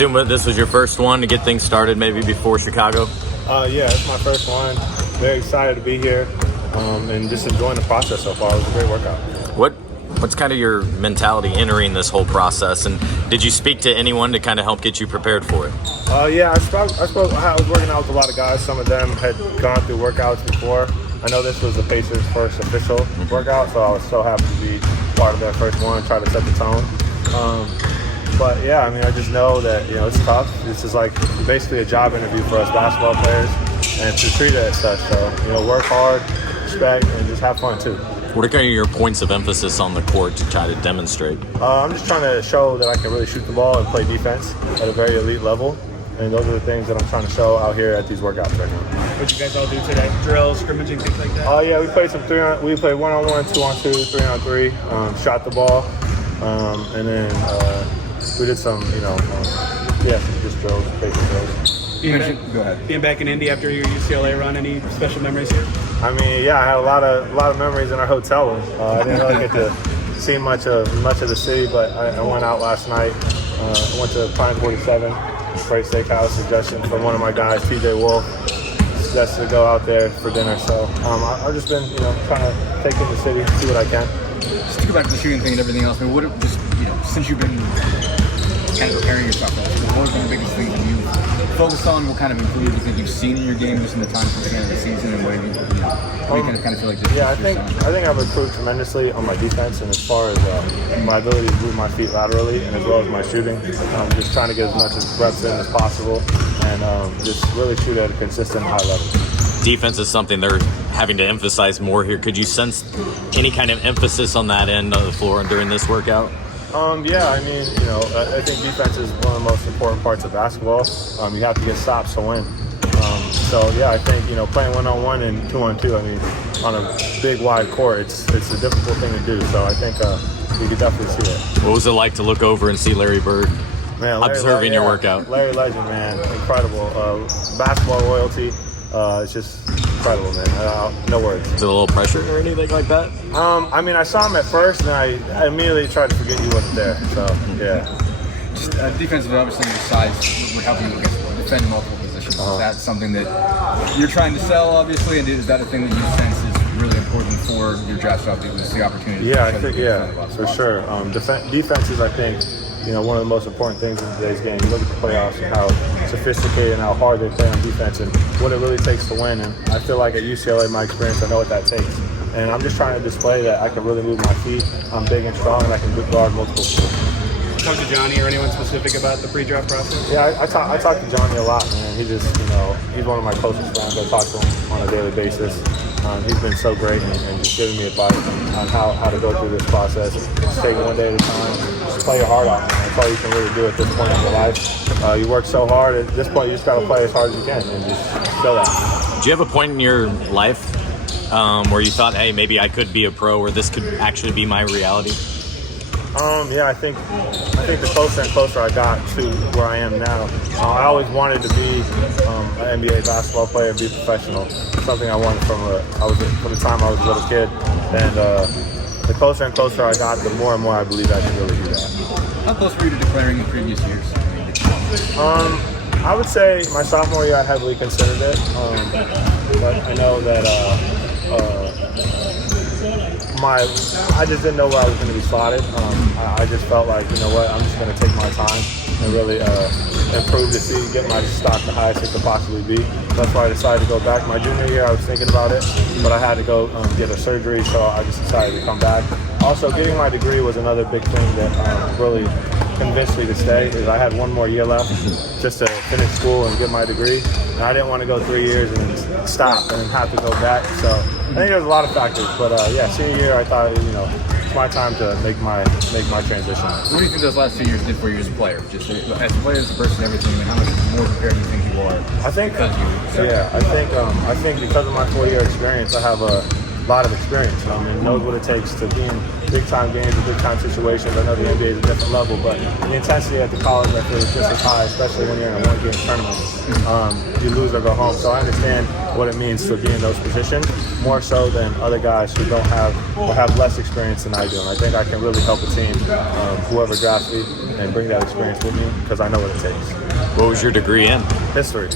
assume that this was your first one to get things started, maybe before Chicago? Yeah, it's my first one. Very excited to be here and just enjoying the process so far. It was a great workout. What's kind of your mentality entering this whole process, and did you speak to anyone to kind of help get you prepared for it? Yeah, I was working out with a lot of guys. Some of them had gone through workouts before. I know this was the Pacers' first official workout, so I was so happy to be part of their first one and try to set the tone. But yeah, I mean, I just know that, it's tough. This is like basically a job interview for us basketball players, and to treat it as such. So, work hard, respect, and just have fun too. What are kind of your points of emphasis on the court to try to demonstrate? I'm just trying to show that I can really shoot the ball and play defense at a very elite level. And those are the things that I'm trying to show out here at these workouts right now. What did you guys all do today? Drills, scrimmaging, things like that? Yeah, we played we played 1-on-1, 2-on-2, 3-on-3, shot the ball, and then we did some, just drills, basic drills. Go ahead. Being back in Indy after your UCLA run, any special memories here? I mean, yeah, I had a lot of memories in our hotel room. I didn't really get to see much of the city, but I went out last night. Went to Pine 47, great steakhouse, suggestion from one of my guys, TJ Wolf, suggested to go out there for dinner. So I've just been, trying to take in the city, see what I can. Just to go back to the shooting thing and everything else, I mean, since you've been kind of preparing yourself for this, what have been the biggest things that you focused on? What kind of improvement do you think you've seen in your game just in the time since the end of the season, and what do you kind of feel like this? Yeah, I think I've improved tremendously on my defense, and as far as my ability to move my feet laterally, and as well as my shooting, just trying to get as much reps in as possible, and just really shoot at a consistent high level. Defense is something they're having to emphasize more here. Could you sense any kind of emphasis on that end of the floor during this workout? Yeah, I mean, I think defense is one of the most important parts of basketball. You have to get stops to win. So yeah, I think, playing 1-on-1 and 2-on-2, I mean, on a big wide court, it's a difficult thing to do. So I think you could definitely see it. What was it like to look over and see Larry Bird observing your workout? Larry Legend, man, incredible. Basketball royalty. It's just incredible, man. No words. Is it a little pressure or anything like that? I mean, I saw him at first, and I immediately tried to forget he wasn't there. So, yeah. Just defensively, obviously, your size would help you defend multiple positions. Is that something that you're trying to sell, obviously, and is that a thing that you sense is really important for your draft strategy, is the opportunity? Yeah, I think, for sure. Defense is, I think, one of the most important things in today's game. You look at the playoffs and how sophisticated and how hard they play on defense and what it really takes to win. And I feel like at UCLA, my experience, I know what that takes. And I'm just trying to display that I can really move my feet. I'm big and strong, and I can guard multiple people. Talk to Johnny or anyone specific about the pre-draft process? Yeah, I talk to Johnny a lot, man. He just, he's one of my closest friends. I talk to him on a daily basis. He's been so great and just giving me advice on how to go through this process. Just take it one day at a time. Just play your heart out, man. That's all you can really do at this point in your life. You work so hard. At this point, you just got to play as hard as you can and just show that. Do you have a point in your life where you thought, hey, maybe I could be a pro, or this could actually be my reality? Yeah, I think the closer and closer I got to where I am now, I always wanted to be an NBA basketball player, be professional. Something I wanted from the time I was a little kid, and the closer and closer I got, the more and more I believe I can really do that. How close were you to declaring in previous years? I would say my sophomore year I heavily considered it, but I know that I just didn't know where I was going to be slotted. I just felt like, I'm just going to take my time and really improve to get my stock the highest it could possibly be. That's why I decided to go back. My junior year, I was thinking about it, but I had to go get a surgery, so I just decided to come back. Also, getting my degree was another big thing that really convinced me to stay. Is I had one more year left just to finish school and get my degree, and I didn't want to go 3 years and then stop and have to go back. So I think there's a lot of factors, but senior year I thought it's my time to make my transition. What do you think those last 2 years did for you as a player? Just as a player, as a person, everything. How much more prepared do you think you are? I think because of my 4-year experience, I have a lot of experience and knows what it takes to be in big-time games and big-time situations. I know the NBA is a different level, but the intensity at the college I feel is just as high, especially when you're in a one-game tournament. You lose or go home. So I understand what it means to be in those positions, more so than other guys who don't have or have less experience than I do. And I think I can really help a team, whoever drafts me, and bring that experience with me because I know what it takes. What was your degree in? History.